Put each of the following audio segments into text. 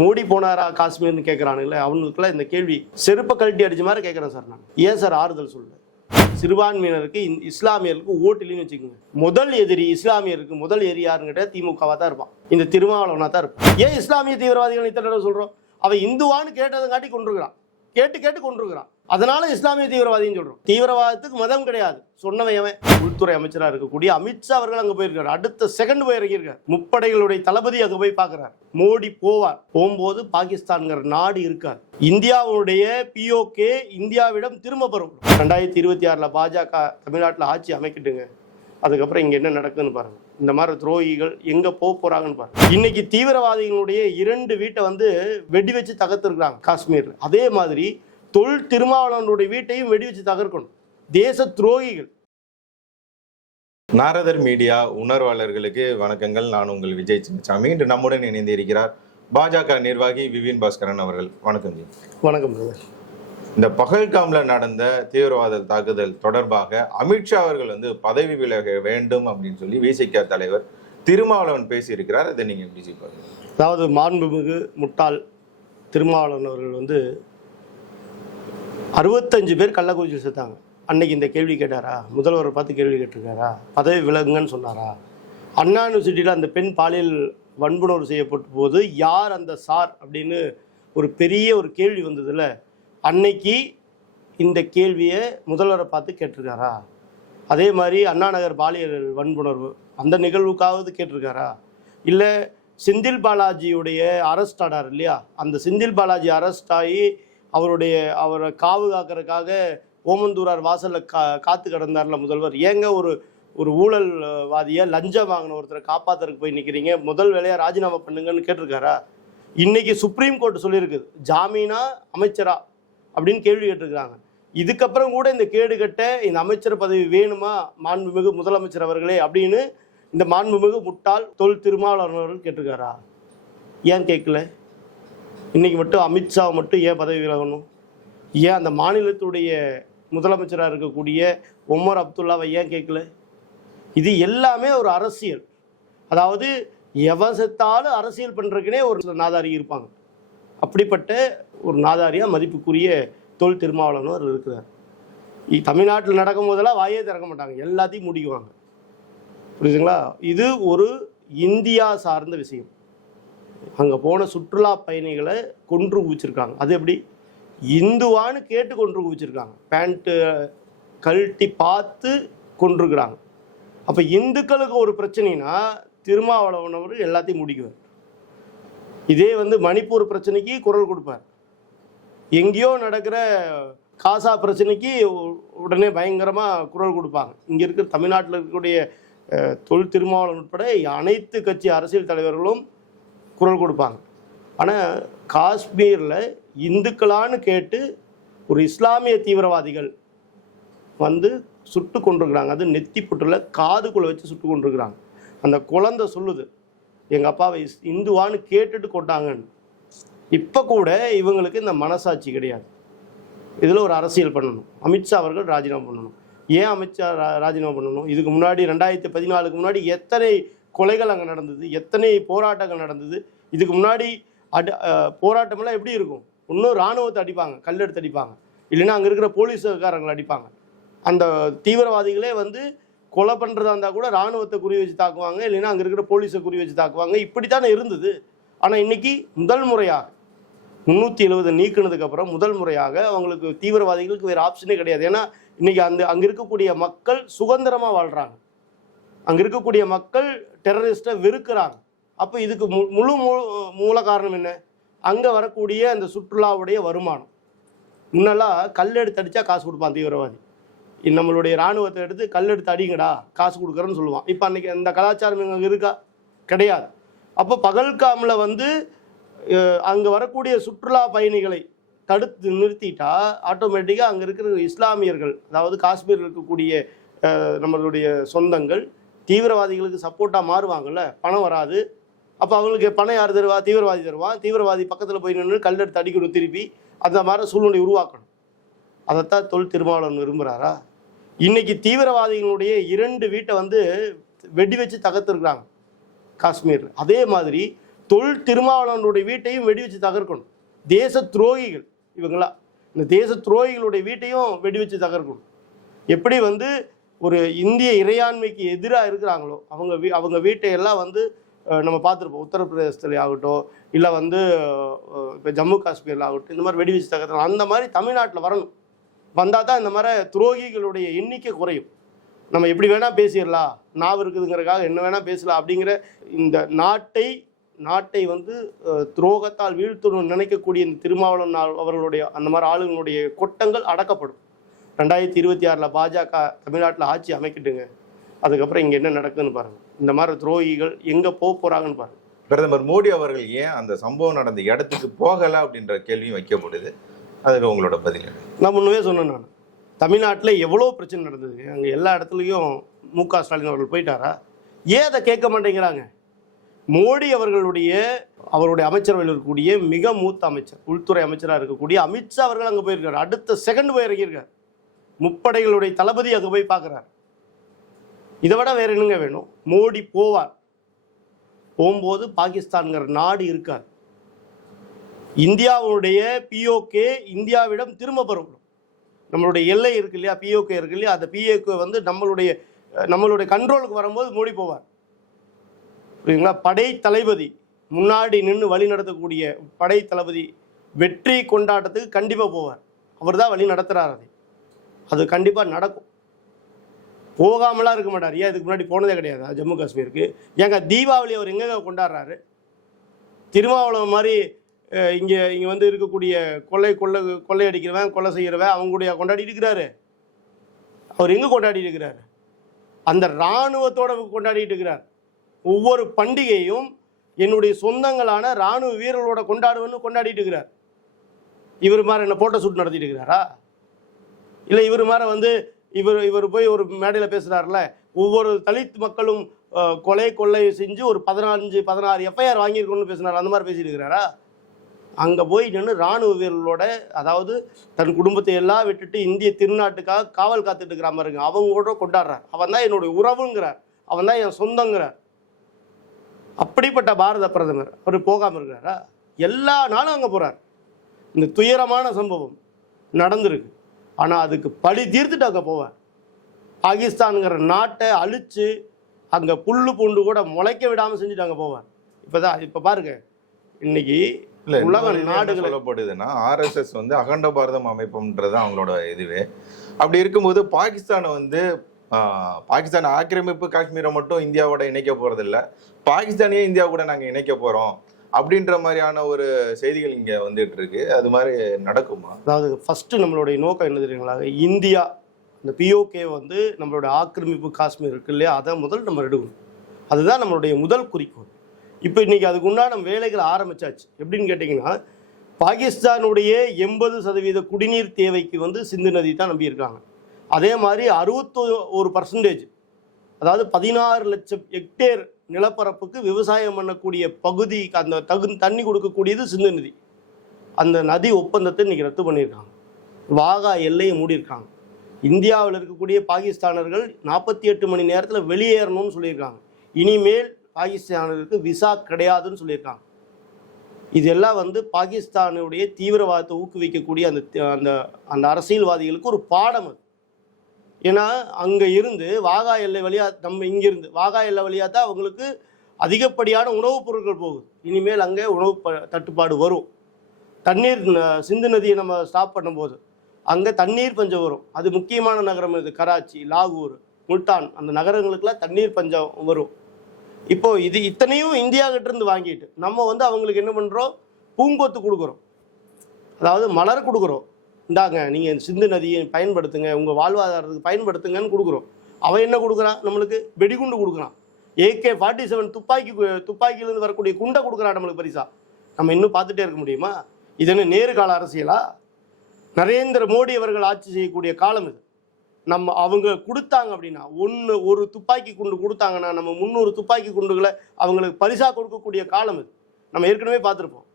மோடி போனாரா காஷ்மீர்னு கேட்குறானுங்களே அவங்களுக்குலாம் இந்த கேள்வி செருப்பை கழட்டி அடிச்ச மாதிரி கேட்குறேன் சார் நான். ஏன் சார் ஆறுதல் சொல்லு? சிறுபான்மையினருக்கு இஸ்லாமியருக்கு ஓட்டிலின்னு வச்சுக்கோங்க. முதல் எதிரி இஸ்லாமியருக்கு முதல் எதிரி யாருங்கிட்ட திமுகவா தான் இருப்பான். இந்த திருமாவளவனா தான் இருப்பான். ஏன் இஸ்லாமிய தீவிரவாதிகள் இத்தனை தடவை சொல்றோம்? அவன் இந்துவான்னு கேட்டதுங்காட்டி கொண்டிருக்கிறான் கேட்டு கேட்டு கொண்டிருக்கிறான் அதனால இஸ்லாமிய தீவிரவாதின்னு சொல்றோம். தீவிரவாதத்துக்கு மதம் கிடையாது. சொன்னவையவன் உள்துறை அமைச்சராக இருக்கக்கூடிய அமித்ஷா அவர்கள் அங்க போயிருக்காரு. அடுத்த செகண்ட் போய் இறங்கியிருக்காரு. முப்படைகளுடைய தளபதி அங்க போய் பார்க்கறாரு. மோடி போவார். போகும்போது பாகிஸ்தான்ங்கிற நாடு இருக்காது. இந்தியாவுடைய பிஓகே இந்தியாவிடம் திரும்ப பெறும். ரெண்டாயிரத்தி இருபத்தி ஆறுல பாஜக தமிழ்நாட்டில் ஆட்சி அமைக்கட்டுங்க. அதுக்கப்புறம் இங்க என்ன நடக்குதுன்னு பாருங்க. இந்த மாதிரி துரோகிகள் எங்க போக போறாங்கன்னு பாருங்க. இன்னைக்கு தீவிரவாதிகளுடைய இரண்டு வீட்டை வந்து வெடி வச்சு தகர்த்துருக்காங்க காஷ்மீர் அதே மாதிரி தொல் திருமாவளவனுடைய வீட்டையும் வெடி வச்சு தகர்க்கணும். தேச துரோகிகள். நாரதர் மீடியா உணர்வாளர்களுக்கு வணக்கங்கள். நான் உங்கள் விஜய் சின்னசாமி. இன்று நம்முடன் இணைந்து இருக்கிறார் பாஜக நிர்வாகி விபின் பாஸ்கரன் அவர்கள். வணக்கம் ஜி. வணக்கம் இந்த பகல்காம்ல நடந்த தீவிரவாத தாக்குதல் தொடர்பாக அமித்ஷா அவர்கள் வந்து பதவி விலக வேண்டும் அப்படின்னு சொல்லி விசிக தலைவர் திருமாவளவன் பேசியிருக்கிறார். அதை நீங்க எப்படி அதாவது மாண்புமிகு முட்டாள் திருமாவளவன் அவர்கள் வந்து அறுபத்தஞ்சு பேர் கள்ளக்குறிச்சியில் செத்தாங்க அன்னைக்கு இந்த கேள்வி கேட்டாரா? முதல்வரை பார்த்து கேள்வி கேட்டிருக்காரா? பதவி விலகுங்கன்னு சொன்னாரா? அண்ணா யூனிவர்சிட்டியில் அந்த பெண் பாலியல் வன்புணர்வு செய்யப்பட்ட போது யார் அந்த சார் அப்படின்னு ஒரு பெரிய ஒரு கேள்வி வந்ததில்ல அன்னைக்கு இந்த கேள்வியை முதல்வரை பார்த்து கேட்டிருக்காரா? அதே மாதிரி அண்ணா நகர் பாலியல் வன்புணர்வு அந்த நிகழ்வுக்காவது கேட்டிருக்காரா? இல்லை செந்தில் பாலாஜியுடைய அரெஸ்ட் ஆனார் இல்லையா? அந்த செந்தில் பாலாஜி அரெஸ்ட் ஆகி அவருடைய அவரை காவு காக்கிறதுக்காக ஓமந்தூரார் வாசலில் கா காத்து கிடந்தார்ல முதல்வர். ஏங்க ஒரு ஒரு ஊழல்வாதியை லஞ்சம் வாங்கின ஒருத்தரை காப்பாத்துறதுக்கு போய் நிற்கிறீங்க முதல் வேலையாக ராஜினாமா பண்ணுங்கன்னு கேட்டிருக்காரா? இன்னைக்கு சுப்ரீம் கோர்ட் சொல்லியிருக்குது. ஜாமீனா அமைச்சரா? அப்படின்னு கேள்வி கேட்டிருக்காங்க இதுக்கப்புறம் கூட இந்த கேடு கட்ட இந்த அமைச்சர் பதவி வேணுமா? மாண்புமிகு முதலமைச்சர் அவர்களே அப்படின்னு இந்த மாண்புமிகு முட்டாள் தொல் திருமாவளவன் கேட்டிருக்காரா? ஏன் கேட்கல? இன்னைக்கு மட்டும் அமித்ஷாவை மட்டும் ஏன் பதவி விலகணும் ஏன் அந்த மாநிலத்துடைய முதலமைச்சராக இருக்கக்கூடிய ஒமர் அப்துல்லாவை ஏன் கேட்கல? இது எல்லாமே ஒரு அரசியல். அதாவது எவன் செத்தாலும் அரசியல் பண்ணுறதுக்குனே ஒரு நாதாரி இருப்பாங்க. அப்படிப்பட்ட ஒரு நாதாரியாக மதிப்புக்குரிய தொல் திருமாவளவன் அவர் இருக்கிறார். தமிழ்நாட்டில் நடக்கும் போதெல்லாம் வாயே திறக்க மாட்டாங்க. எல்லாத்தையும் முடிக்குவாங்க. புரியுதுங்களா? இது ஒரு இந்தியா சார்ந்த விஷயம். அங்கே போன சுற்றுலா பயணிகளை கொன்று குவிச்சிருக்காங்க. அது எப்படி? இந்துவான்னு கேட்டு கொன்று குவிச்சிருக்காங்க. பேண்ட்டு கழட்டி பார்த்து கொன்றுக்கிறாங்க. அப்போ இந்துக்களுக்கு ஒரு பிரச்சனைனா திருமாவளவனவர் எல்லாத்தையும் முடிக்குவார். இதே வந்து மணிப்பூர் பிரச்சனைக்கு குரல் கொடுப்பார். எங்கேயோ நடக்கிற காசா பிரச்சனைக்கு உடனே பயங்கரமாக குரல் கொடுப்பாங்க. இங்கே இருக்கிற தமிழ்நாட்டில் இருக்கக்கூடிய தொழில் திருமாவளவன் உட்பட அனைத்து கட்சி அரசியல் தலைவர்களும் குரல் கொடுப்பாங்க. ஆனால் காஷ்மீரில் இந்துக்களான்னு கேட்டு ஒரு இஸ்லாமிய தீவிரவாதிகள் வந்து சுட்டு கொண்டிருக்கிறாங்க அது நெத்தி புற்றில் காதுக்குள்ளே வச்சு சுட்டு கொண்டிருக்கிறாங்க அந்த குழந்தை சொல்லுது எங்கள் அப்பாவை இந்துவான்னு கேட்டுட்டு கொண்டாங்கன்னு. இப்போ கூட இவங்களுக்கு இந்த மனசாட்சி கிடையாது. இதில் ஒரு அரசியல் பண்ணணும். அமித்ஷா அவர்கள் ராஜினாமா பண்ணணும். ஏன் அமித்ஷா ரா- ராஜினாமா பண்ணணும்? இதுக்கு முன்னாடி ரெண்டாயிரத்தி பதினாலுக்கு முன்னாடி எத்தனை கொலைகள் அங்கே நடந்தது எத்தனை போராட்டங்கள் நடந்தது இதுக்கு முன்னாடி அடி போராட்டமெல்லாம் எப்படி இருக்கும்? இன்னும் இராணுவத்தை அடிப்பாங்க கல் எடுத்து அடிப்பாங்க. இல்லைன்னா அங்கே இருக்கிற போலீஸ்காரங்களை அடிப்பாங்க. அந்த தீவிரவாதிகளே வந்து கொலை பண்ணுறதா இருந்தால் கூட இராணுவத்தை குறி வச்சு தாக்குவாங்க இல்லைன்னா அங்கே இருக்கிற போலீஸை குறி வச்சு தாக்குவாங்க. இப்படித்தானே இருந்தது. ஆனால் இன்னைக்கு முதல் முறையாக முந்நூற்றி எழுபது நீக்கினதுக்கப்புறம் முதல் முறையாக அவங்களுக்கு தீவிரவாதிகளுக்கு வேறு ஆப்ஷனே கிடையாது. ஏன்னா இன்னைக்கு அந்த அங்கே இருக்கக்கூடிய மக்கள் சுதந்திரமாக வாழ்கிறாங்க அங்கே இருக்கக்கூடிய மக்கள் டெரரிஸ்ட்டை வெறுக்கிறாங்க. அப்போ இதுக்கு மு முழு மூ- மூல காரணம் என்ன? அங்கே வரக்கூடிய அந்த சுற்றுலாவுடைய வருமானம். முன்னெல்லாம் கல் எடுத்து அடித்தா காசு கொடுப்பான் தீவிரவாதி. நம்மளுடைய இராணுவத்தை எடுத்து கல் எடுத்து அடிங்கடா காசு கொடுக்குறேன்னு சொல்லுவான். இப்போ அன்றைக்கி அந்த கலாச்சாரம் இங்கே இருக்கா? கிடையாது. அப்போ பகல்காமில் வந்து அங்கே வரக்கூடிய சுற்றுலா பயணிகளை தடுத்து நிறுத்திட்டா ஆட்டோமேட்டிக்காக அங்கே இருக்கிற இஸ்லாமியர்கள் அதாவது காஷ்மீரில் இருக்கக்கூடிய நம்மளுடைய சொந்தங்கள் தீவிரவாதிகளுக்கு சப்போர்ட்டாக மாறுவாங்கல்ல? பணம் வராது. அப்போ அவங்களுக்கு பணம் யார் தருவா? தீவிரவாதி தருவா? தீவிரவாதி பக்கத்தில் போய் நின்று கல் எடுத்து அடிக்கணும் திருப்பி அந்த மாதிரி சூழ்நிலை உருவாக்கணும். அதைத்தான் தொல் திருமாவளவன் விரும்புகிறாரா இன்னைக்கு தீவிரவாதிகளுடைய இரண்டு வீட்டை வந்து வெடி வச்சு தகர்த்துருக்குறாங்க. காஷ்மீர் அதே மாதிரி தொல் திருமாவளவனுடைய வீட்டையும் வெடி வச்சு தகர்க்கணும். தேச துரோகிகள் இவங்களா? இந்த தேச துரோகிகளுடைய வீட்டையும் வெடி வச்சு தகர்க்கணும். எப்படி வந்து ஒரு இந்திய இறையாண்மைக்கு எதிராக இருக்கிறாங்களோ அவங்க வீ அவங்க வீட்டையெல்லாம் வந்து நம்ம பார்த்துருப்போம். உத்தரப்பிரதேசத்துல ஆகட்டும் இல்லை வந்து இப்போ ஜம்மு காஷ்மீரில் ஆகட்டும் இந்த மாதிரி வெடி வச்சு அந்த மாதிரி தமிழ்நாட்டில் வரணும். வந்தால் தான் இந்த மாதிரி துரோகிகளுடைய எண்ணிக்கை குறையும். நம்ம எப்படி வேணால் பேசிடலாம். நாவு இருக்குதுங்கிறதுக்காக என்ன வேணால் பேசலாம் அப்படிங்கிற இந்த நாட்டை நாட்டை வந்து துரோகத்தால் வீழ்த்தணும்னு நினைக்கக்கூடிய இந்த திருமாவளவன் அவர்களுடைய அந்த மாதிரி ஆளுங்களுடைய கொட்டங்கள் அடக்கப்படும். ரெண்டாயிரத்தி இருபத்தி ஆறில் பாஜக தமிழ்நாட்டில் ஆட்சி அமைக்கட்டுங்க. அதுக்கப்புறம் இங்கே என்ன நடக்குதுன்னு பாருங்கள் இந்த மாதிரி துரோகிகள் எங்கே போக போகிறாங்கன்னு பாருங்கள் பிரதமர் மோடி அவர்கள் ஏன் அந்த சம்பவம் நடந்த இடத்துக்கு போகல அப்படின்ற கேள்வியும் வைக்கப்படுது. அதுக்கு உங்களோட பதில்? நான் முன்னவே சொன்னேன் நான். தமிழ்நாட்டில் எவ்வளோ பிரச்சனை நடந்தது? அங்கே எல்லா இடத்துலையும் மு க ஸ்டாலின் அவர்கள் போயிட்டாரா? ஏன் அதை கேட்க மாட்டேங்கிறாங்க? மோடி அவர்களுடைய அவருடைய அமைச்சரவையில் இருக்கக்கூடிய மிக மூத்த அமைச்சர் உள்துறை அமைச்சராக இருக்கக்கூடிய அமித்ஷா அவர்கள் அங்கே போயிருக்காரு. அடுத்த செகண்ட் போய் இறங்கியிருக்கார். முப்படைகளுடைய தளபதி அது போய் பார்க்குறார். இதை விட வேற என்னங்க வேணும்? மோடி போவார். போகும்போது பாகிஸ்தான்கிற நாடு இருக்காது. இந்தியாவுடைய பிஓகே இந்தியாவிடம் திரும்ப பெறப்படும். நம்மளுடைய எல்லை இருக்கு இல்லையா? பிஓகே இருக்கு இல்லையா? அந்த பிஓகே வந்து நம்மளுடைய நம்மளுடைய கண்ட்ரோலுக்கு வரும்போது மோடி போவார். புரியுதுங்களா? படை தளபதி முன்னாடி நின்று வழி நடத்தக்கூடிய படை தளபதி வெற்றி கொண்டாட்டத்துக்கு கண்டிப்பாக போவார். அவர் தான் வழி நடத்துகிறார் அதை. அது கண்டிப்பாக நடக்கும். போகாமலாம் இருக்க மாட்டார். ஏன் இதுக்கு முன்னாடி போனதே கிடையாது. ஜம்மு காஷ்மீருக்கு. ஏங்க தீபாவளி அவர் எங்கங்க கொண்டாடுறாரு? திருமாவளவன் மாதிரி இங்கே இங்கே வந்து இருக்கக்கூடிய கொள்ளை கொள்ளை கொள்ளை அடிக்கிறவன் கொலை செய்கிறவன் அவங்களுடைய கொண்டாடிட்டு இருக்கிறாரு? அவர் எங்கே கொண்டாடி இருக்கிறாரு? அந்த இராணுவத்தோட கொண்டாடிட்டு இருக்கிறார். ஒவ்வொரு பண்டிகையும் என்னுடைய சொந்தங்களான இராணுவ வீரர்களோட கொண்டாடுவேன்னு கொண்டாடிட்டு இருக்கிறார். இவர் மாதிரி என்ன போட்டோ ஷூட் நடத்திட்டு இருக்கிறாரா? இல்லை இவர் மாதிரி வந்து இவர் இவர் போய் ஒரு மேடையில் பேசுகிறார்ல ஒவ்வொரு தலித் மக்களும் கொலை கொள்ளை செஞ்சு ஒரு பதினஞ்சு பதினாறு எஃப்ஐஆர் வாங்கியிருக்கணும்னு பேசினார். அந்த மாதிரி பேசியிருக்கிறாரா அங்கே போய் நின்று இராணுவ வீரர்களோட அதாவது தன் குடும்பத்தை எல்லாம் விட்டுட்டு இந்திய திருநாட்டுக்காக காவல் காத்துட்டு இருக்கிற மாதிரி இருக்கு அவங்களோட கொண்டாடுறார். அவன் தான் என்னுடைய உறவுங்கிறார். அவன் தான் என் சொந்தங்கிறார். அப்படிப்பட்ட பாரத பிரதமர் அவர் போகாமல் இருக்கிறாரா? எல்லா நாளும் அங்கே போகிறார் இந்த துயரமான சம்பவம் நடந்திருக்கு. ஆனால் அதுக்கு பழி தீர்த்துட்டு அங்கே போவார் பாகிஸ்தான்ங்கிற நாட்டை அழிச்சு அங்கே புல்லு பூண்டு கூட முளைக்க விடாமல் செஞ்சுட்டு அங்கே போவார் இப்போ தான் இப்போ பாருங்க. இன்னைக்கு உலக நாடுகளை- சொல்லப்படுதுன்னா ஆர்எஸ்எஸ் வந்து அகண்ட பாரதம் அமைப்புன்றது அவங்களோட இதுவே. அப்படி இருக்கும்போது பாகிஸ்தானை வந்து பாகிஸ்தான் ஆக்கிரமிப்பு காஷ்மீரை மட்டும் இந்தியாவோட இணைக்க போறது இல்ல பாகிஸ்தானையே இந்தியா கூட நாங்க இணைக்க போறோம். அப்படின்ற மாதிரியான ஒரு செய்திகள் இங்க வந்துட்டு இருக்கு அது மாதிரி நடக்குமா? அதாவது ஃபஸ்ட்டு நம்மளுடைய நோக்கம் என்ன தெரியுங்களா? இந்தியா இந்த பிஓகே வந்து நம்மளோட ஆக்கிரமிப்பு காஷ்மீர் இருக்கு இல்லையா? அதை முதல் நம்ம எடுக்கணும். அதுதான் நம்மளுடைய முதல் குறிக்கோள். இப்போ இன்னைக்கு அதுக்கு உண்டான வேலைகள் ஆரம்பிச்சாச்சு. எப்படின்னு கேட்டிங்கன்னா பாகிஸ்தானுடைய எண்பது சதவீத குடிநீர் தேவைக்கு வந்து சிந்து நதி தான் நம்பியிருக்காங்க. அதே மாதிரி அறுபத்தோ ஒரு பர்சன்டேஜ் அதாவது பதினாறு லட்சம் ஹெக்டேர் நிலப்பரப்புக்கு விவசாயம் பண்ணக்கூடிய பகுதி அந்த தகு தண்ணி கொடுக்கக்கூடியது சிந்து நதி. அந்த நதி ஒப்பந்தத்தை இன்னைக்கு ரத்து பண்ணியிருக்காங்க. வாகா எல்லையை மூடியிருக்காங்க. இந்தியாவில் இருக்கக்கூடிய பாகிஸ்தானர்கள் நாற்பத்தி எட்டு மணி நேரத்தில் வெளியேறணும்னு சொல்லியிருக்காங்க. இனிமேல் பாகிஸ்தானருக்கு விசா கிடையாதுன்னு சொல்லியிருக்காங்க. இதெல்லாம் வந்து பாகிஸ்தானுடைய தீவிரவாதத்தை ஊக்குவிக்கக்கூடிய அந்த அந்த அந்த அரசியல்வாதிகளுக்கு ஒரு பாடம் அது. ஏன்னா அங்கே இருந்து வாகா எல்லை வழியாக நம்ம இங்கிருந்து வாகா எல்லை வழியாக தான் அவங்களுக்கு அதிகப்படியான உணவுப் பொருட்கள் போகுது. இனிமேல் அங்கே உணவு ப- தட்டுப்பாடு வரும். தண்ணீர் ந- சிந்து நதியை நம்ம ஸ்டாப் பண்ணும்போது அங்கே தண்ணீர் பஞ்சம் வரும். அது முக்கியமான நகரம் இது. கராச்சி லாகூர் முல்தான் அந்த நகரங்களுக்கெல்லாம் தண்ணீர் பஞ்சம் வரும். இப்போ இது இத்தனையும் இந்தியா கிட்டேருந்து வாங்கிட்டு நம்ம வந்து அவங்களுக்கு என்ன பண்ணுறோம் பூங்கொத்து கொடுக்குறோம். அதாவது மலர் கொடுக்குறோம். இந்தாங்க நீங்கள் சிந்து நதியை பயன்படுத்துங்க உங்கள் வாழ்வாதாரத்துக்கு பயன்படுத்துங்கன்னு கொடுக்குறோம். அவன் என்ன கொடுக்குறான்? நம்மளுக்கு வெடிகுண்டு கொடுக்குறான். ஏகே ஃபார்ட்டி செவன் துப்பாக்கி துப்பாக்கியிலேருந்து வரக்கூடிய குண்டை கொடுக்குறான் நம்மளுக்கு பரிசா. நம்ம இன்னும் பார்த்துட்டே இருக்க முடியுமா? இது என்ன நேரு கால அரசியலா? நரேந்திர மோடி அவர்கள் ஆட்சி செய்யக்கூடிய காலம் இது. நம்ம அவங்க கொடுத்தாங்க அப்படின்னா ஒன்று ஒரு துப்பாக்கி குண்டு கொடுத்தாங்கன்னா நம்ம முந்நூறு துப்பாக்கி குண்டுகளை அவங்களுக்கு பரிசாக கொடுக்கக்கூடிய காலம் இது. நம்ம ஏற்கனவே பார்த்துருப்போம்.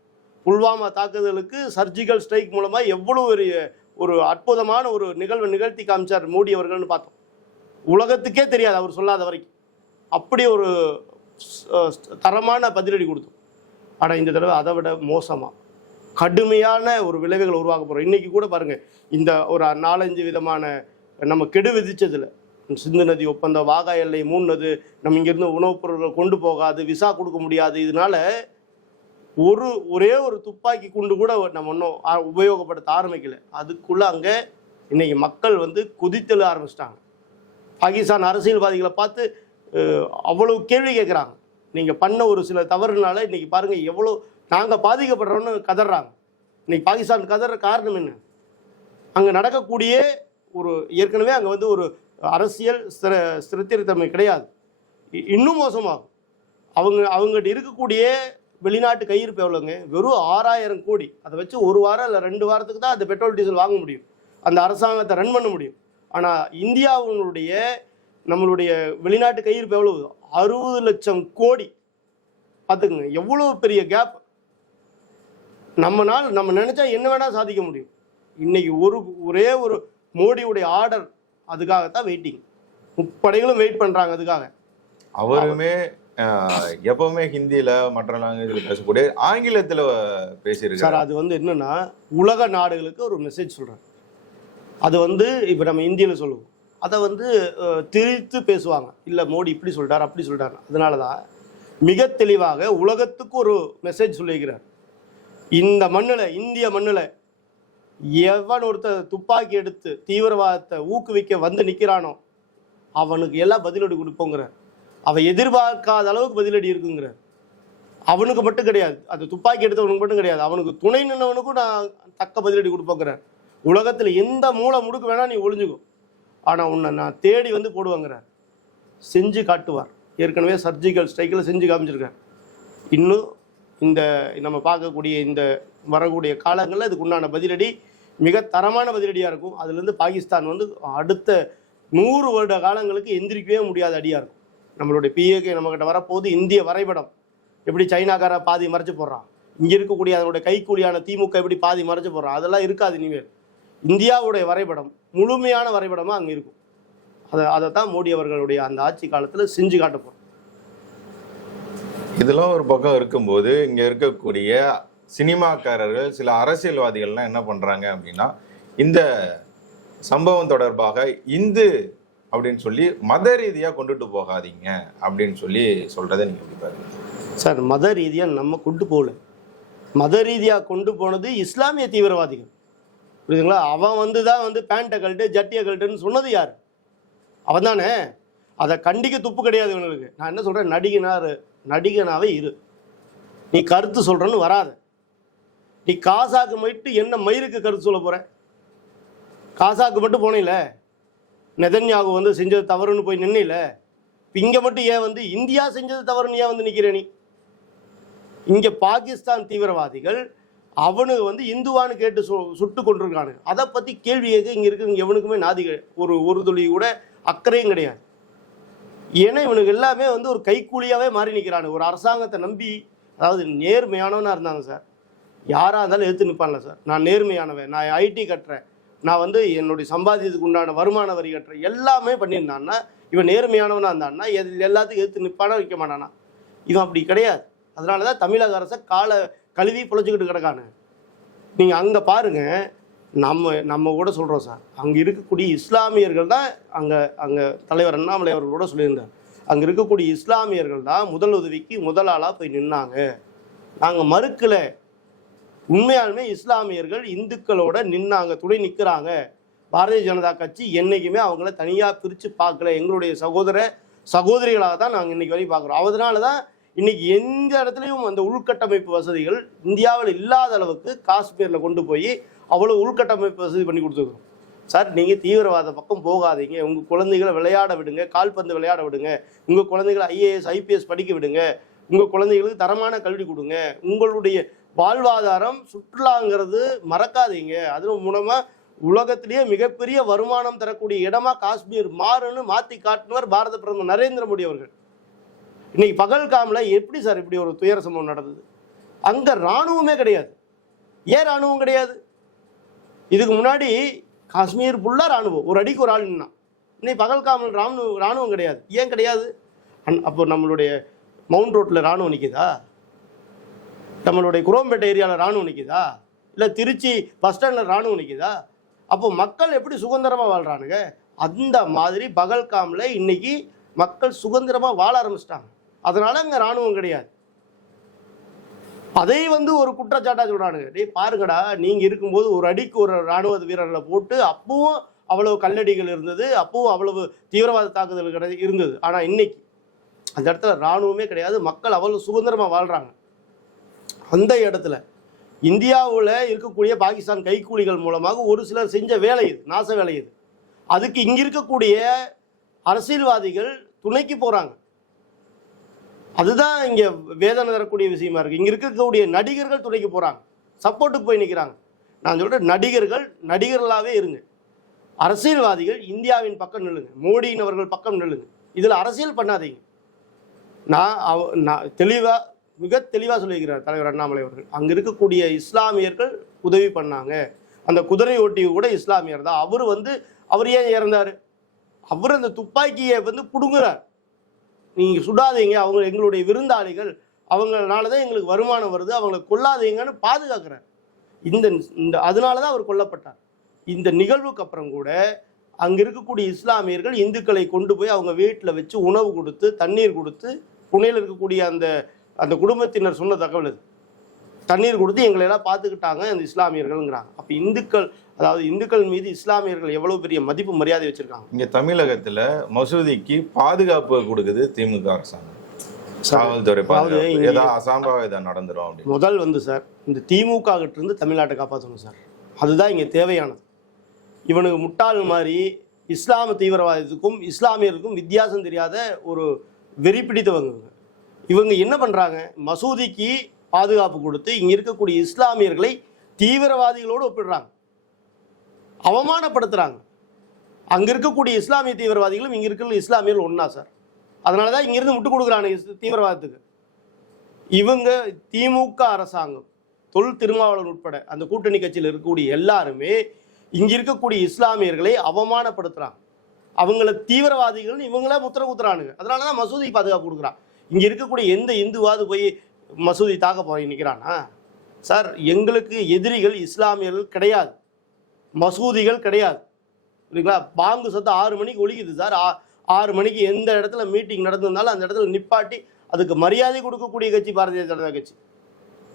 புல்வாமா தாக்குதலுக்கு சர்ஜிக்கல் ஸ்ட்ரைக் மூலமாக எவ்வளோ ஒரு ஒரு அற்புதமான ஒரு நிகழ்வு நிகழ்த்தி காமிச்சார் மோடி அவர்கள்னு பார்த்தோம். உலகத்துக்கே தெரியாது அவர் சொல்லாத வரைக்கும். அப்படி ஒரு தரமான பதிலடி கொடுத்தோம். ஆனால் இந்த தடவை அதை விட மோசமாக கடுமையான ஒரு விளைவுகள் உருவாக்க போகிறோம் இன்றைக்கி கூட பாருங்கள் இந்த ஒரு நாலஞ்சு விதமான நம்ம கெடு விதித்ததில் சிந்து நதி ஒப்பந்தம் வாகா எல்லை மூணுனது நம்ம இங்கேருந்து உணவுப் பொருட்கள் கொண்டு போகாது விசா கொடுக்க முடியாது இதனால ஒரு ஒரே ஒரு துப்பாக்கி குண்டு கூட நம்ம ஒன்றும் உபயோகப்படுத்த ஆரம்பிக்கல. அதுக்குள்ளே அங்கே இன்றைக்கி மக்கள் வந்து குதித்தெழு ஆரம்பிச்சிட்டாங்க. பாகிஸ்தான் அரசியல்வாதிகளை பார்த்து அவ்வளோ அவ்வளவு கேள்வி கேட்குறாங்க நீங்கள் பண்ண ஒரு சில தவறுனால இன்றைக்கி பாருங்கள் எவ்வளோ நாங்கள் பாதிக்கப்படுறோன்னு கதறாங்க. இன்றைக்கி பாகிஸ்தான் கதற காரணம் என்ன? அங்கே நடக்கக்கூடிய ஒரு ஏற்கனவே அங்கே வந்து ஒரு அரசியல் ஸ்திர ஸ்திரத்திரத்தன்மை கிடையாது. இன்னும் மோசமாகும். அவங்க அவங்ககிட்ட இருக்கக்கூடிய வெளிநாட்டு கையிருப்பு எவ்வளோங்க வெறும் ஆறாயிரம் கோடி. அதை வச்சு ஒரு வாரம் இல்லை ரெண்டு வாரத்துக்கு தான் அந்த பெட்ரோல் டீசல் வாங்க முடியும். அந்த அரசாங்கத்தை ரன் பண்ண முடியும். ஆனால் இந்தியாவுடைய நம்மளுடைய வெளிநாட்டு கையிருப்பு எவ்வளவு? அறுபது லட்சம் கோடி. பார்த்துக்குங்க எவ்வளோ பெரிய கேப் நம்ம நாள் நம்ம நினைச்சா என்ன வேணால் சாதிக்க முடியும். இன்னைக்கு ஒரு ஒரே ஒரு மோடியுடைய ஆர்டர் அதுக்காகத்தான் வெயிட்டிங் முப்படைகளும் வெயிட் பண்ணுறாங்க அதுக்காக. அவருமே எப்பவுமே ஹிந்தியில மற்ற லாங்குவேஜ்ல பேசக்கூடிய ஆங்கிலத்துல பேசியிருக்காரு சார் அது வந்து என்னன்னா உலக நாடுகளுக்கு ஒரு மெசேஜ் சொல்கிறேன் அது வந்து இப்போ நம்ம இந்தியில சொல்லுவோம். அதை வந்து திரித்து பேசுவாங்க. இல்லை மோடி இப்படி சொல்லிட்டார் அப்படி சொல்லிட்டார் அதனால தான் மிக தெளிவாக உலகத்துக்கு ஒரு மெசேஜ் சொல்லியிருக்கிறார். இந்த மண்ணில் இந்திய மண்ணில் எவன் ஒருத்தர் துப்பாக்கி எடுத்து தீவிரவாதத்தை ஊக்குவிக்க வந்து நிற்கிறானோ அவனுக்கு எல்லாம் பதிலடி கொடுப்போங்கிறார். அவன் எதிர்பார்க்காத அளவுக்கு பதிலடி இருக்குங்கிறார் அவனுக்கு மட்டும் கிடையாது. அது துப்பாக்கி எடுத்தவனுக்கு மட்டும் கிடையாது. அவனுக்கு துணை நின்றவனுக்கும் நான் தக்க பதிலடி கொடுப்போங்கிறேன். உலகத்தில் எந்த மூளை முடுக்கு வேணால் நீ ஒளிஞ்சுக்கும் ஆனால் உன்னை நான் தேடி வந்து போடுவாங்கிறார் செஞ்சு காட்டுவார். ஏற்கனவே சர்ஜிக்கல் ஸ்ட்ரைக்கில் செஞ்சு காமிச்சிருக்கேன். இன்னும் இந்த நம்ம பார்க்கக்கூடிய இந்த வரக்கூடிய காலங்களில் இதுக்கு உண்டான பதிலடி மிக தரமான பதிலடியாக இருக்கும். அதுலேருந்து பாகிஸ்தான் வந்து அடுத்த நூறு வருட காலங்களுக்கு எந்திரிக்கவே முடியாத அடியாக இருக்கும். நம்மளுடைய பிஏகே நம்மக்கிட்ட வரப்போது இந்திய வரைபடம் எப்படி சைனாக்கார பாதி மறைச்சு போடுறான்? இங்கே இருக்கக்கூடிய அதனுடைய கைக்கூலியான திமுக எப்படி பாதி மறைச்சு போடுறான்? அதெல்லாம் இருக்காது இனிமேல். இந்தியாவுடைய வரைபடம் முழுமையான வரைபடமாக அங்கே இருக்கும். அதை அதை தான் மோடி அவர்களுடைய அந்த ஆட்சி காலத்தில் செஞ்சு காட்ட போகிறோம் இதெல்லாம் ஒரு பக்கம் இருக்கும்போது இங்கே இருக்கக்கூடிய சினிமாக்காரர்கள் சில அரசியல்வாதிகள்லாம் என்ன பண்ணுறாங்க அப்படின்னா இந்த சம்பவம் தொடர்பாக இந்து அப்படின்னு சொல்லி மத ரீதியாக கொண்டுட்டு போகாதீங்க அப்படின்னு சொல்லி சொல்கிறத நீங்கள் எப்படி பாருங்க சார் மத ரீதியாக நம்ம கொண்டு போகல. மத ரீதியாக கொண்டு போனது இஸ்லாமிய தீவிரவாதிகள். புரியுதுங்களா? அவன் வந்து தான் வந்து பேண்ட்டை கழட்டு ஜட்டியை கழட்டுன்னு சொன்னது யார்? அவன் தானே அதை கண்டிக்க துப்பு கிடையாது இவங்களுக்கு. நான் என்ன சொல்கிறேன் நடிகனார் நடிகனாவே இரு. நீ கருத்து சொல்கிறன்னு வராத. நீ காசாக்கு மட்டும் என்ன மயிருக்கு கருத்து சொல்ல போகிற காசாக்கு மட்டும் போனீங்களே நெதன்யாகு வந்து செஞ்சது தவறுன்னு போய் நின்னில இங்கே மட்டும் ஏன் வந்து இந்தியா செஞ்சது தவறுன்னு ஏன் வந்து நிற்கிற நீ? இங்கே பாகிஸ்தான் தீவிரவாதிகள் அவனுக்கு வந்து இந்துவான்னு கேட்டு சு சுட்டு கொண்டிருக்கானுங்க அதை பற்றி கேள்வி கேட்க இங்கே இருக்கிறவங்க எவனுக்குமே நாதி ஒரு ஒரு துளி கூட அக்கறையும் கிடையாது. ஏன்னா இவனுக்கு எல்லாமே வந்து ஒரு கைக்கூலியாகவே மாறி நிற்கிறானு ஒரு அரசாங்கத்தை நம்பி அதாவது நேர்மையானவனாக இருந்தாங்க சார். யாராக இருந்தாலும் எடுத்து நிற்பான்ல சார். நான் நேர்மையானவன் நான் ஐடி கட்டுறேன். நான் வந்து என்னுடைய சம்பாதியத்துக்கு உண்டான வருமான வரி கட்டுற எல்லாமே பண்ணியிருந்தான்னா இவன் நேர்மையானவனாக இருந்தான்னா எது எல்லாத்துக்கும் எடுத்து நிற்பானா வைக்க மாட்டானா? இவன் அப்படி கிடையாது. அதனால தான் தமிழக அரசை காலை கழுவி புழைச்சிக்கிட்டு கிடக்கானு. நீங்கள் அங்கே பாருங்க நம்ம நம்ம கூட சொல்கிறோம் சார். அங்கே இருக்கக்கூடிய இஸ்லாமியர்கள் தான் அங்கே அங்கே தலைவர் அண்ணாமலை அவர்கள் கூட சொல்லியிருந்தார். அங்கே இருக்கக்கூடிய இஸ்லாமியர்கள் தான் முதல் உதவிக்கு முதல் ஆளாக போய் நின்னாங்க. நாங்கள் மறுக்கலை. உண்மையாலுமே இஸ்லாமியர்கள் இந்துக்களோட நின்னாங்க துணை நிற்கிறாங்க பாரதிய ஜனதா கட்சி என்றைக்குமே அவங்கள தனியாக பிரித்து பார்க்கல. எங்களுடைய சகோதர சகோதரிகளாக தான் நாங்கள் இன்றைக்கி வரைக்கும் பார்க்குறோம். அதனால தான் இன்னைக்கு எந்த இடத்துலையும் அந்த உள்கட்டமைப்பு வசதிகள் இந்தியாவில் இல்லாத அளவுக்கு காஷ்மீரில் கொண்டு போய் அவ்வளோ உள்கட்டமைப்பு வசதி பண்ணி கொடுத்துருக்கோம் சார் நீங்கள் தீவிரவாத பக்கம் போகாதீங்க. உங்கள் குழந்தைகளை விளையாட விடுங்க. கால்பந்து விளையாட விடுங்க. உங்கள் குழந்தைகளை ஐஏஎஸ் ஐபிஎஸ் படிக்க விடுங்க. உங்கள் குழந்தைகளுக்கு தரமான கல்வி கொடுங்க. உங்களுடைய வாழ்வாதாரம் சுற்றுலாங்கிறது மறக்காதீங்க. அது மூலமாக உலகத்திலேயே மிகப்பெரிய வருமானம் தரக்கூடிய இடமா காஷ்மீர் மாறுன்னு மாற்றி காட்டினவர் பாரத பிரதமர் நரேந்திர மோடி அவர்கள். இன்னைக்கு பகல்காமில் எப்படி சார் இப்படி ஒரு துயர சம்பவம் நடந்தது? அங்கே இராணுவமே கிடையாது. ஏன் இராணுவம் கிடையாது? இதுக்கு முன்னாடி காஷ்மீர் ஃபுல்லாக இராணுவம். ஒரு அடிக்கு ஒரு ஆள் நின்னான். இன்னைக்கு பகல்காமல் ராணுவம் இராணுவம் கிடையாது. ஏன் கிடையாது? அப்போ நம்மளுடைய மவுண்ட் ரோட்டில் இராணுவம் நிற்குதா நம்மளுடைய குரோம்பேட்டை ஏரியாவில் ராணுவம் நிற்கிதா இல்லை திருச்சி பஸ் ஸ்டாண்டில் ராணுவம் நிற்கிதா அப்போ மக்கள் எப்படி சுதந்திரமாக வாழ்கிறானுங்க அந்த மாதிரி பகல்காமில் இன்றைக்கி மக்கள் சுதந்திரமாக வாழ ஆரம்பிச்சிட்டாங்க. அதனால் அங்கே ராணுவம் கிடையாது. அதை வந்து ஒரு குற்றச்சாட்டாக சொல்றானுங்க. டேய் பாருங்கடா நீங்கள் இருக்கும்போது ஒரு அடிக்கு ஒரு ராணுவ வீரர்களை போட்டு அப்பவும் அவ்வளவு கல்லடிகள் இருந்தது அப்பவும் அவ்வளவு தீவிரவாத தாக்குதல் கிடையாது இருந்தது. ஆனால் இன்னைக்கு அந்த இடத்துல ராணுவமே கிடையாது. மக்கள் அவ்வளோ சுதந்திரமாக வாழ்கிறாங்க அந்த இடத்துல இந்தியாவில் இருக்கக்கூடிய பாகிஸ்தான் கைக்கூலிகள் மூலமாக ஒரு சிலர் செஞ்ச வேலை இது நாச வேலை இது. அதுக்கு இங்கே இருக்கக்கூடிய அரசியல்வாதிகள் துணைக்கு போகிறாங்க அதுதான் இங்கே வேதனை தரக்கூடிய விஷயமா இருக்குது இங்கே இருக்கக்கூடிய நடிகர்கள் துணைக்கு போகிறாங்க சப்போர்ட்டுக்கு போய் நிற்கிறாங்க நான் சொல்கிறேன் நடிகர்கள் நடிகர்களாகவே இருங்க. அரசியல்வாதிகள் இந்தியாவின் பக்கம் நில்லுங்க. மோடியின் அவர்கள் பக்கம் நில்லுங்க. இதில் அரசியல் பண்ணாதீங்க. நான் அவ நான் தெளிவாக மிக தெளிவாக சொல்லியிருக்கிறார் தலைவர் அண்ணாமலை அவர்கள். அங்கே இருக்கக்கூடிய இஸ்லாமியர்கள் உதவி பண்ணாங்க. அந்த குதிரை ஓட்டி கூட இஸ்லாமியர் தான். அவர் வந்து அவர் ஏன் இறந்தார்? அவர் அந்த துப்பாக்கியை வந்து பிடுங்குறார். நீங்கள் சுடாதீங்க. அவங்க எங்களுடைய விருந்தாளிகள். அவங்களால தான் எங்களுக்கு வருமானம் வருது. அவங்களை கொல்லாதீங்கன்னு பாதுகாக்கிறார். இந்த இந்த அதனால தான் அவர் கொல்லப்பட்டார். இந்த நிகழ்வுக்கு அப்புறம் கூட அங்கே இருக்கக்கூடிய இஸ்லாமியர்கள் இந்துக்களை கொண்டு போய் அவங்க வீட்டில் வச்சு உணவு கொடுத்து தண்ணீர் கொடுத்து புனையில் இருக்கக்கூடிய அந்த அந்த குடும்பத்தினர் சொன்ன தகவல் இது. தண்ணீர் கொடுத்து எங்களை எல்லாம் பார்த்துக்கிட்டாங்க அந்த இஸ்லாமியர்கள்ங்கிறாங்க. அப்போ இந்துக்கள் அதாவது இந்துக்கள் மீது இஸ்லாமியர்கள் எவ்வளவு பெரிய மதிப்பு மரியாதை வச்சிருக்காங்க? இங்க தமிழகத்துல மசூதிக்கு பாதுகாப்பு கொடுக்குது திமுக அரசாங்கம். காவல்துறை அசாம்பாவிதம் அப்படின்னு. முதல் வந்து சார் இந்த திமுக கிட்ட இருந்து தமிழ்நாட்டை காப்பாற்றணும் சார். அதுதான் இங்கே தேவையானது. இவனுக்கு முட்டாள் மாதிரி இஸ்லாம தீவிரவாதத்துக்கும் இஸ்லாமியருக்கும் வித்தியாசம் தெரியாத ஒரு வெறி பிடித்தவங்க இவங்க. என்ன பண்ணுறாங்க மசூதிக்கு பாதுகாப்பு கொடுத்து இங்கே இருக்கக்கூடிய இஸ்லாமியர்களை தீவிரவாதிகளோடு ஒப்பிடுறாங்க. அவமானப்படுத்துகிறாங்க அங்கே இருக்கக்கூடிய இஸ்லாமிய தீவிரவாதிகளும் இங்கே இருக்கிற இஸ்லாமியர்கள் ஒன்றா சார். அதனால தான் இங்கேருந்து முட்டு கொடுக்குறாங்க இஸ்- தீவிரவாதத்துக்கு. இவங்க திமுக அரசாங்கம் தொல் திருமாவளவன் உட்பட அந்த கூட்டணி கட்சியில் இருக்கக்கூடிய எல்லாருமே இங்கே இருக்கக்கூடிய இஸ்லாமியர்களை அவமானப்படுத்துகிறாங்க அவங்கள தீவிரவாதிகள்னு இவங்களே முத்திர குத்துறானுங்க. அதனால தான் மசூதி பாதுகாப்பு கொடுக்குறான். இங்கே இருக்கக்கூடிய எந்த இந்துவாது போய் மசூதி தாக்க போய் நிற்கிறானா சார் எங்களுக்கு எதிரிகள் இஸ்லாமியர்கள் கிடையாது. மசூதிகள் கிடையாது. சரிங்களா பாங்கு சத்தம் ஆறு மணிக்கு ஒலிக்குது சார். ஆ- ஆறு மணிக்கு எந்த இடத்துல மீட்டிங் நடந்திருந்தாலும் அந்த இடத்துல நிப்பாட்டி அதுக்கு மரியாதை கொடுக்கக்கூடிய கட்சி பாரதிய ஜனதா கட்சி.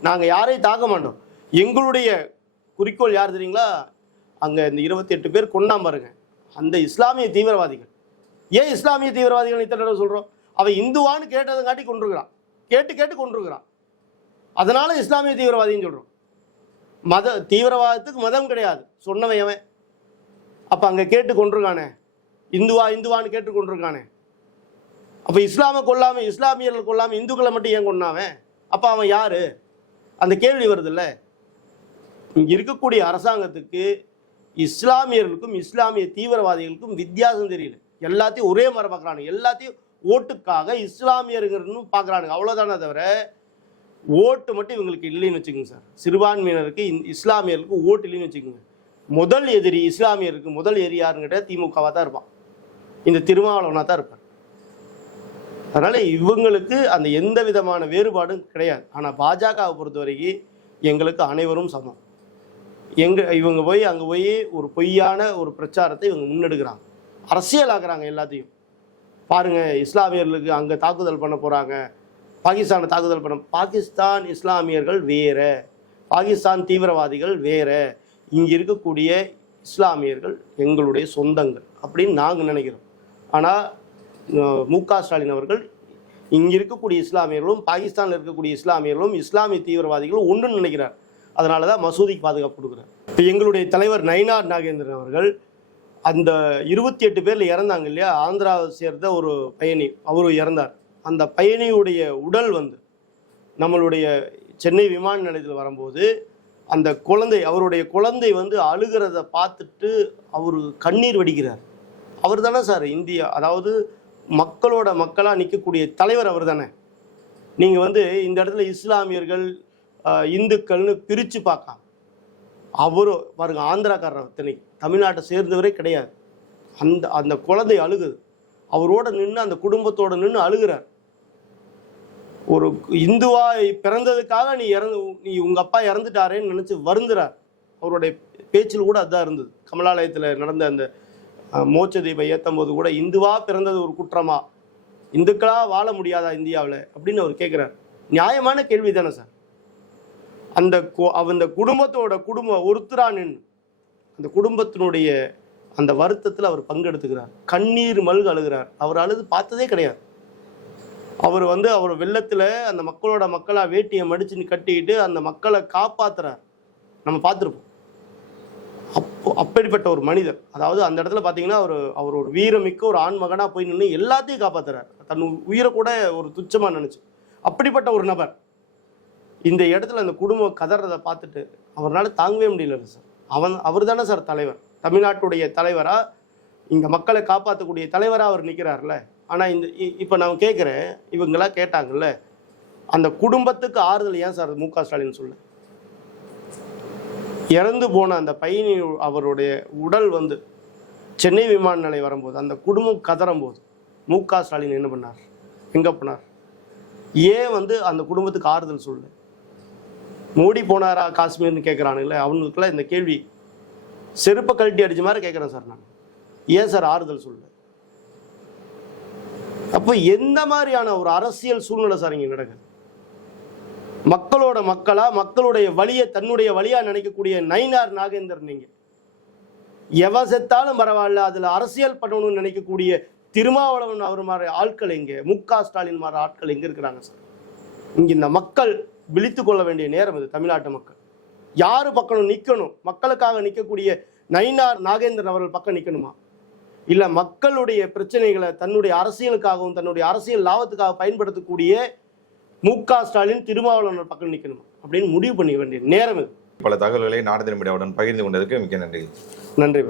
நாங்கள் யாரையும் தாக்க மாட்டோம். எங்களுடைய குறிக்கோள் யார் தெரியுங்களா? அங்கே இந்த இருபத்தி எட்டு பேர் கொண்டாம் பாருங்க. அந்த இஸ்லாமிய தீவிரவாதிகள். ஏன் இஸ்லாமிய தீவிரவாதிகள் இத்தனை தடவை சொல்கிறோம் அவன் இந்துவான்னு கேட்டதுங்காட்டி கொண்டிருக்கிறான் கேட்டு கேட்டு கொண்டிருக்கிறான் அதனால இஸ்லாமிய தீவிரவாதின்னு சொல்கிறோம் மத தீவிரவாதத்துக்கு மதம் கிடையாது. சொன்னவன் அவன் அப்போ அங்கே கேட்டு கொண்டிருக்கானே இந்துவா இந்துவான்னு கேட்டு கொண்டிருக்கானே அப்போ இஸ்லாமை கொல்லாம இஸ்லாமியர்கள் கொள்ளாமல் இந்துக்களை மட்டும் ஏன் கொண்டாவன் அப்போ அவன் யாரு? அந்த கேள்வி வருதுல்ல. இங்கே இருக்கக்கூடிய அரசாங்கத்துக்கு இஸ்லாமியர்களுக்கும் இஸ்லாமிய தீவிரவாதிகளுக்கும் வித்தியாசம் தெரியல. எல்லாத்தையும் ஒரே மாதிரி பார்க்குறானு. எல்லாத்தையும் ஓட்டுக்காக இஸ்லாமியர்கள்னு பார்க்குறானுங்க. அவ்வளோதானே தவிர ஓட்டு மட்டும் இவங்களுக்கு இல்லைன்னு வச்சுக்கோங்க சார். சிறுபான்மையினருக்கு இந்த இஸ்லாமியருக்கு ஓட்டு இல்லைன்னு வச்சுக்கோங்க. முதல் எதிரி இஸ்லாமியருக்கு முதல் எதிரி கேட்டால் திமுகவாக தான் இருப்பான். இந்த திருமாவளவனாக தான் இருப்பான் அதனால் இவங்களுக்கு அந்த எந்த விதமான வேறுபாடும் கிடையாது. ஆனால் பாஜகவை பொறுத்த வரைக்கும் எங்களுக்கு அனைவரும் சமம். எங்க இவங்க போய் அங்கே போய் ஒரு பொய்யான ஒரு பிரச்சாரத்தை இவங்க முன்னெடுக்கிறாங்க. அரசியலாக்குறாங்க எல்லாத்தையும். பாருங்கள் இஸ்லாமியர்களுக்கு அங்கே தாக்குதல் பண்ண போகிறாங்க பாகிஸ்தானை தாக்குதல் பண்ண பாகிஸ்தான் இஸ்லாமியர்கள் வேறு. பாகிஸ்தான் தீவிரவாதிகள் வேறு. இங்கே இருக்கக்கூடிய இஸ்லாமியர்கள் எங்களுடைய சொந்தங்கள் அப்படின்னு நாங்கள் நினைக்கிறோம். ஆனால் மு க ஸ்டாலின் அவர்கள் இங்கே இருக்கக்கூடிய இஸ்லாமியர்களும் பாகிஸ்தானில் இருக்கக்கூடிய இஸ்லாமியர்களும் இஸ்லாமிய தீவிரவாதிகளும் ஒன்றுன்னு நினைக்கிறார். அதனால தான் மசூதிக்கு பாதுகாப்பு கொடுக்குறார். இப்போ எங்களுடைய தலைவர் நயினார் நாகேந்திரன் அவர்கள் அந்த இருபத்தி எட்டு பேரில் இறந்தாங்க இல்லையா? ஆந்திராவை சேர்ந்த ஒரு பயணி அவரும் இறந்தார். அந்த பயணியுடைய உடல் வந்து நம்மளுடைய சென்னை விமான நிலையத்தில் வரும்போது அந்த குழந்தை அவருடைய குழந்தை வந்து அழுகிறத பார்த்துட்டு அவர் கண்ணீர் வடிக்கிறார். அவர் தானே சார் இந்தியா அதாவது மக்களோட மக்களாக நிற்கக்கூடிய தலைவர் அவர் தானே. நீங்கள் வந்து இந்த இடத்துல இஸ்லாமியர்கள் இந்துக்கள்னு பிரித்து பார்க்கலாம் அவரும் பாருங்க ஆந்திராக்காரர் அத்தனை தமிழ்நாட்டை சேர்ந்தவரே கிடையாது. அந்த அந்த குழந்தை அழுகுது. அவரோட நின்று அந்த குடும்பத்தோட நின்று அழுகிறார். ஒரு இந்துவா பிறந்ததுக்காக நீ இறந்து நீ உங்க அப்பா இறந்துட்டாரேன்னு நினைச்சு வருந்துறார். அவருடைய பேச்சில் கூட அதான் இருந்தது. கமலாலயத்தில் நடந்த அந்த மோட்ச தீபம் ஏற்றும் போது கூட இந்துவா பிறந்தது ஒரு குற்றமா? இந்துக்களா வாழ முடியாதா இந்தியாவில்? அப்படின்னு அவர் கேட்குறார் நியாயமான கேள்வி தானே சார். அந்த அந்த குடும்பத்தோட குடும்பம் ஒருத்தரா நின்று அந்த குடும்பத்தினுடைய அந்த வருத்தத்தில் அவர் பங்கெடுத்துக்கிறார். கண்ணீர் மல்கு அழுகிறார். அவர் அழுது பார்த்ததே கிடையாது. அவர் வந்து அவர் வெள்ளத்தில் அந்த மக்களோட மக்களாக வேட்டியை மடிச்சுன்னு கட்டிக்கிட்டு அந்த மக்களை காப்பாற்றுறார் நம்ம பார்த்துருப்போம். அப்போ அப்படிப்பட்ட ஒரு மனிதர். அதாவது அந்த இடத்துல பார்த்தீங்கன்னா அவர் அவர் ஒரு வீரமிக்க ஒரு ஆண் மகனாக போய் நின்று எல்லாத்தையும் காப்பாற்றுறார் தன் உயிரை கூட ஒரு துச்சமாக நினச்சி. அப்படிப்பட்ட ஒரு நபர். இந்த இடத்துல அந்த குடும்பம் கதறதை பார்த்துட்டு அவரால் தாங்கவே முடியல சார் அவன் அவர் தானே சார் தலைவர்? தமிழ்நாட்டுடைய தலைவராக இங்கே மக்களை காப்பாற்றக்கூடிய தலைவராக அவர் நிற்கிறார்ல ஆனால் இந்த இ- நான் கேட்குறேன் இவங்களாம் கேட்டாங்கல்ல அந்த குடும்பத்துக்கு ஆறுதல் ஏன் சார் மு க ஸ்டாலின் சொல்ல? இறந்து போன அந்த பையனி அவருடைய உடல் வந்து சென்னை விமான நிலையம் வரும்போது அந்த குடும்பம் கதறும் போது மு க ஸ்டாலின் என்ன பண்ணார்? எங்கே போனார்? ஏன் வந்து அந்த குடும்பத்துக்கு ஆறுதல் சொல்லு மோடி போனாரா காஷ்மீர்னு கேட்குறானுங்களே அவங்களுக்குலாம் இந்த கேள்வி செருப்பை கழட்டி அடிச்ச மாதிரி கேட்குறேன் சார் நான். ஏன் சார் ஆறுதல் சொல்லு அப்போ எந்த மாதிரியான ஒரு அரசியல் சூழ்நிலை சார் இங்கே நடக்குது? மக்களோட மக்களா மக்களுடைய வழியை தன்னுடைய வழியா நினைக்கக்கூடிய நயினார் நாகேந்தர் நீங்க. எவன் செத்தாலும் பரவாயில்ல அதுல அரசியல் பண்ணணும்னு நினைக்கக்கூடிய திருமாவளவன் அவர் மாதிரி ஆட்கள் எங்க? மு க ஸ்டாலின் மாதிரி ஆட்கள் எங்க இருக்கிறாங்க சார்? இங்க இந்த மக்கள் விழித்து கொள்ள வேண்டிய நேரம் இது தமிழ்நாட்டு மக்கள். யாரு பக்கம் நிக்கணும்? மக்களுக்காக நிற்கக்கூடிய நயினார் நாகேந்திரன் அவர்கள் பக்கம் நிக்கணுமா? இல்ல மக்களுடைய பிரச்சனைகளை தன்னுடைய அரசியலுக்காகவும் தன்னுடைய அரசியல் லாபத்துக்காக பயன்படுத்தக்கூடிய மு க ஸ்டாலின் திருமாவளவன் பக்கம் நிக்கணுமா? அப்படின்னு முடிவு பண்ண வேண்டிய நேரம் இது. பல தகவல்களை நாடு மீடியாவுடன் பகிர்ந்து கொண்டதற்கு மிக்க நன்றி. நன்றி.